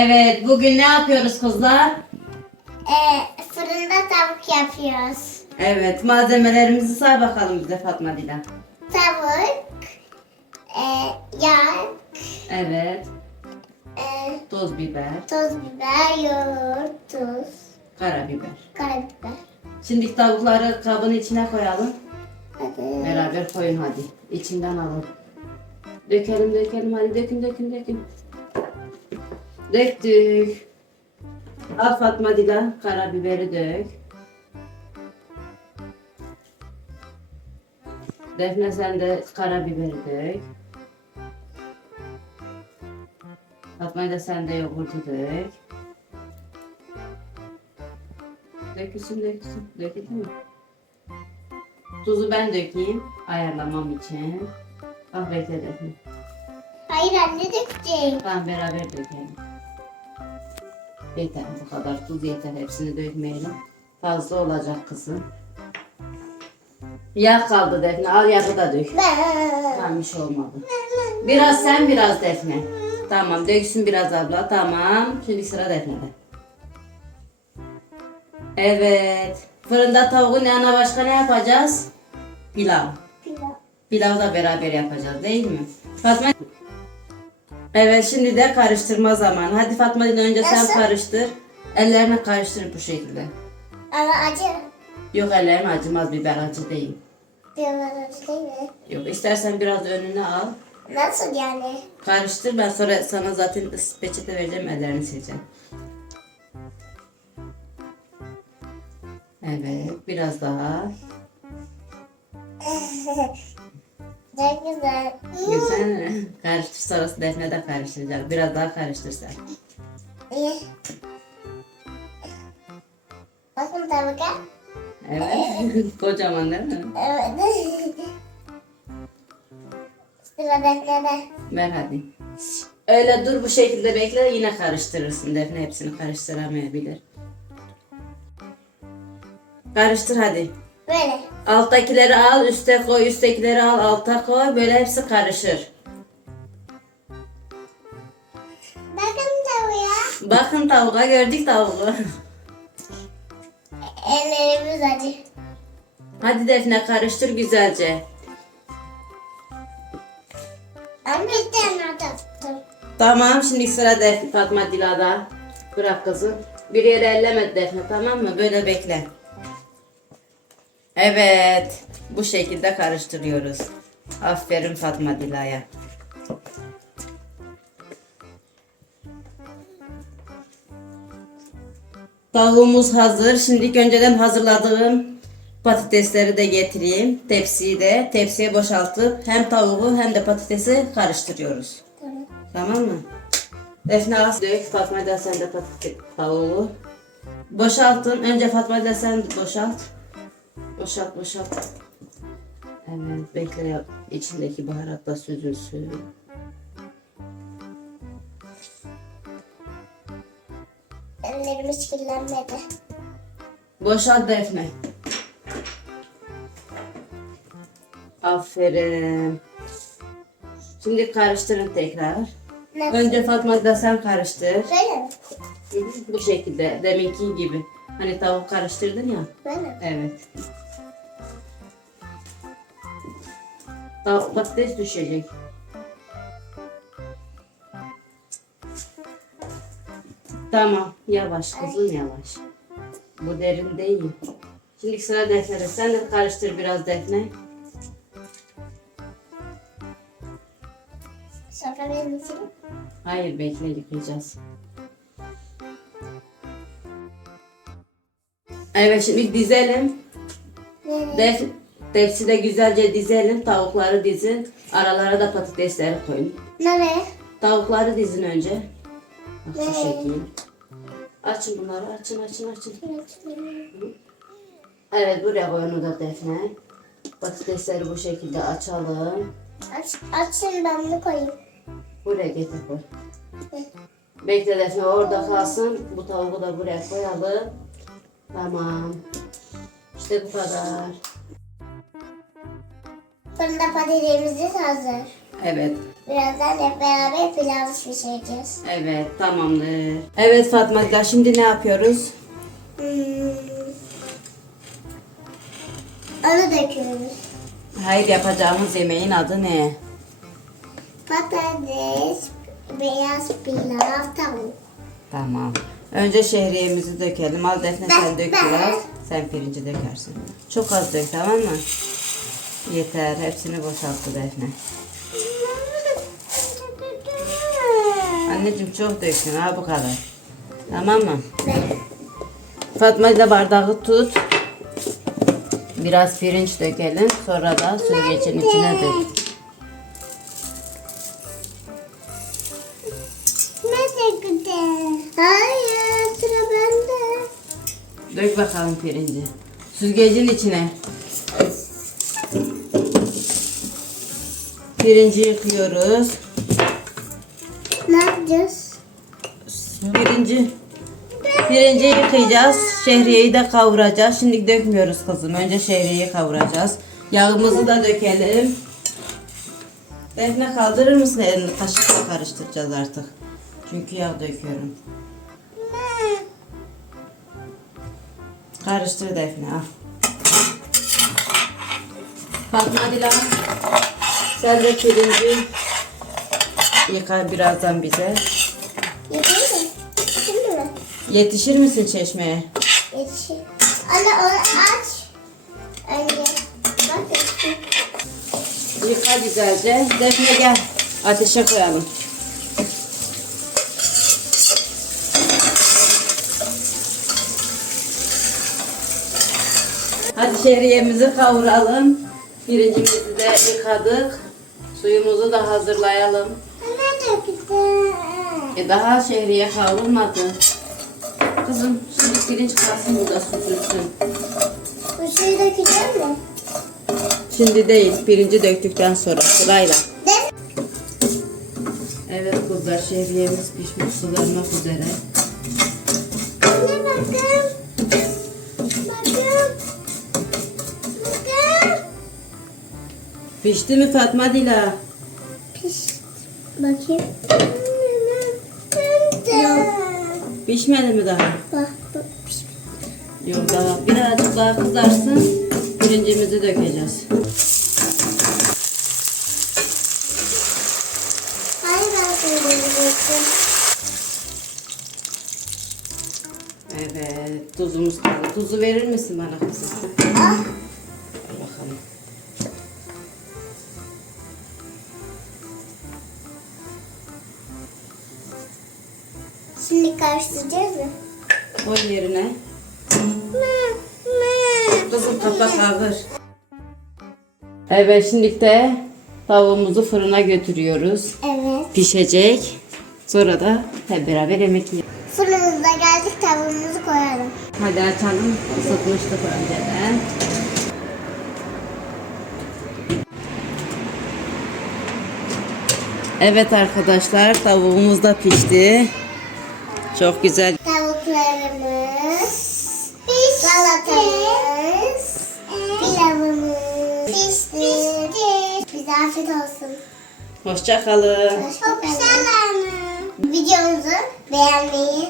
Evet, bugün ne yapıyoruz kızlar? Ee, fırında tavuk yapıyoruz. Evet, malzemelerimizi say bakalım bize Fatma Dila. Tavuk, e, yağ, Evet, e, toz biber, toz biber, yoğurt, tuz, karabiber. karabiber. Şimdi tavukları kabın içine koyalım. Hadi. Beraber koyun hadi. İçinden alın. Dökelim dökelim hadi dökün dökün dökün. Döktük. Al Fatma Dila karabiberi dök. Defne sen de karabiberi dök. Fatma da sen de yoğurdu dök. Dökülsün dökülsün. Döküldü mü? Tuzu ben dökeyim ayarlamam için. Ah bekle Defne. Hayır anne dökecek. Tamam beraber dökelim. Yeter bu kadar tuz yeter hepsini dökmeyelim. Fazla olacak kızım. Yağ kaldı Defne al yağı da dök. Tamam bir şey olmadı. Biraz sen biraz Defne. Tamam döksün biraz abla tamam. Şimdi sıra Defne'de. Evet. Fırında tavuğun yanına başka ne yapacağız? Pilav. Pilav. Pilavı da beraber yapacağız değil mi? Fatma Evet şimdi de karıştırma zamanı. Hadi Fatma önce sen Nasıl? karıştır. Ellerine karıştır bu şekilde. Ama acı. Yok ellerim acımaz biber acı değil. Diyorlar acı değil mi? Yok istersen biraz önüne al. Nasıl yani? Karıştır ben sonra sana zaten peçete vereceğim ellerini sileceğim. Evet biraz daha. Çok güzel. Güzel mi? Karıştır sonrası Defne de karıştıracak. Biraz daha karıştır sen. İyi. Bakın tavuğa. Evet. Kocaman değil mi? Evet. Sıra Defne'de. Ver hadi. Öyle dur bu şekilde bekle yine karıştırırsın. Defne hepsini karıştıramayabilir. Karıştır hadi. Böyle. Alttakileri al, üste koy, üsttekileri al, alta koy. Böyle hepsi karışır. Bakın tavuğa. Bakın tavuğa gördük tavuğu. Ellerimiz acı. Hadi Defne karıştır güzelce. Ama bir tane tuttum. Tamam şimdi sıra Defne Fatma Dila'da. Bırak kızım. Bir yere elleme Defne tamam mı? Böyle bekle. Evet. Bu şekilde karıştırıyoruz. Aferin Fatma Dila'ya. Tavuğumuz hazır. Şimdi ilk önceden hazırladığım patatesleri de getireyim. Tepsiyi de tepsiye boşaltıp hem tavuğu hem de patatesi karıştırıyoruz. Tamam. Tamam mı? Defne az dök. Fatma da sen de patates tavuğu. Boşaltın. Önce Fatma da sen boşalt. Boşalt boşalt. Evet bekle. İçindeki baharatla süzülsün. Ellerimiz kirlenmedi. Boşalt Defne. Aferin. Şimdi karıştırın tekrar. Nasıl? Önce Fatma da sen karıştır. Böyle Bu şekilde deminki gibi. Hani tavuk karıştırdın ya. Böyle? Evet. Patates düşecek. Tamam. Yavaş kızım yavaş. Bu derin değil. Şimdi sıra Defne'de. Sen de karıştır biraz Defne. Sonra benim için. Hayır bekle yıkayacağız. Evet şimdi dizelim. Böyle. Def, tepside güzelce dizelim. Tavukları dizin. Aralara da patatesleri koyun. Nereye? Tavukları dizin önce. Bak şu şekil. Açın bunları. Açın açın açın. Evet buraya koy onu da Defne. Patatesleri bu şekilde açalım. Aç, açın ben bunu koyayım. Buraya getir koy. Bekle Defne orada kalsın. Bu tavuğu da buraya koyalım. Tamam. İşte bu kadar. Fırında patatesimiz hazır. Evet. Birazdan hep beraber pilav pişireceğiz. Evet tamamdır. Evet Fatma Dila şimdi ne yapıyoruz? Hmm. Onu döküyoruz. Hayır yapacağımız yemeğin adı ne? Patates, beyaz pilav, tavuk. Tamam. Önce şehriyemizi dökelim. Al Defne Ben- sen dök ben- biraz. Sen pirinci dökersin. Çok az dök tamam mı? Yeter. Hepsini boşalttı Defne. Anneciğim çok döktün ha bu kadar. Tamam mı? Fatma ile bardağı tut. Biraz pirinç dökelim. Sonra da süzgecin içine dök. Hayır, sıra bende. Dök bakalım pirinci. Süzgecin içine. Pirinci yıkıyoruz. Ne yapacağız? Pirinci Pirinci yıkayacağız. Şehriyeyi de kavuracağız. Şimdi dökmüyoruz kızım. Önce şehriyeyi kavuracağız. Yağımızı da dökelim. Defne kaldırır mısın elini? Kaşıkla karıştıracağız artık. Çünkü yağ döküyorum. Karıştır Defne al. Fatma Dilan. Sen de pirinci yıka birazdan bize. Şimdi mi? Yetişir misin çeşmeye? Geçin. Anne onu aç. Önce. Bak işte. Yıka güzelce. Defne gel. Ateşe koyalım. Hadi şehriyemizi kavuralım. Pirincimizi de yıkadık. Suyumuzu da hazırlayalım. E daha şehriye kavrulmadı. Kızım şimdi pirinç kalsın burada süzülsün. Bu suyu dökeceğim mi? Şimdi değil, pirinci döktükten sonra sırayla. Evet kızlar şehriyemiz pişmiş kızarmak üzere. Pişti mi Fatma Dila? Piş. Bakayım. Yok. Pişmedi mi daha? Bak bak. Yok daha. Birazcık daha kızarsın. Pirincimizi dökeceğiz. Hayır ben. Evet tuzumuz kaldı. Tuzu verir misin bana kızım? Ah. Al bakalım. Şimdi karıştıracağız mı? Koy yerine. Kızım kapak ağır. Evet şimdi de tavuğumuzu fırına götürüyoruz. Evet. Pişecek. Sonra da hep beraber yemek yiyelim. Fırınımıza geldik tavuğumuzu koyalım. Hadi açalım. Isıtmıştık önceden. Evet arkadaşlar tavuğumuz da pişti. Çok güzel. Tavuklarımız, salatamız, pilavımız pişti. Bize afiyet olsun. Hoşça kalın. Çok güzel. Videomuzu beğenmeyi,